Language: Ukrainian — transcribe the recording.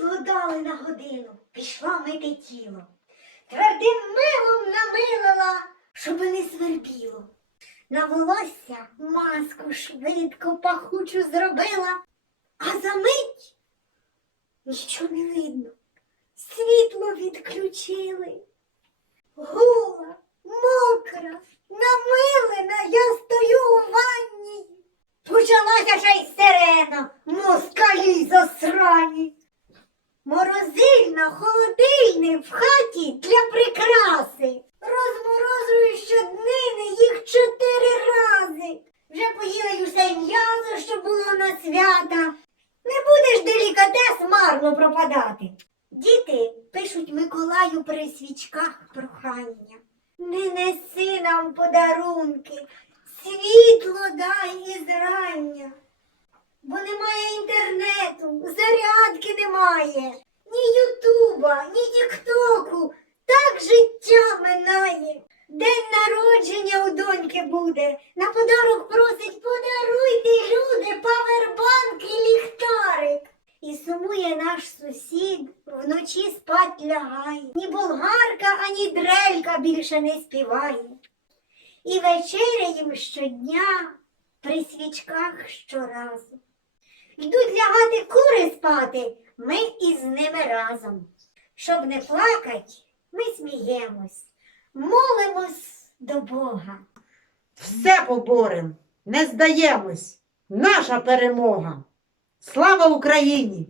Світло на годину, пішла мити тіло. Твердим милом намилила, щоби не свербіло. На волосся маску швидко пахучу зробила, а за мить нічого не видно. Світло відключили. Гола, мокра, намилена, я стою у ванні. Почалася ще й сирена, москалі засрані. Морозильна, холодильник в хаті для прикраси. Розморозую щоднини їх чотири рази. Вже поїла й усе м'ясо, що було на свята. Не будеш делікатес марно пропадати. Діти пишуть Миколаю при свічках прохання. Не неси нам подарунки, світло дай із рання. Бо немає інтернету, зарядки немає, ні Ютуба, ні Тіктоку. Так життя минає. День народження у доньки буде. На подарок просить подаруйте, люди, павербанк і ліхтарик. І сумує наш сусід, вночі спать лягає. Ні болгарка, ані дрелька більше не співає. І вечеря їм щодня при свічках щоразу. Йдуть лягати кури спати, ми із ними разом. Щоб не плакать, ми сміємось, молимось до Бога. Все поборем, не здаємось. Наша перемога. Слава Україні!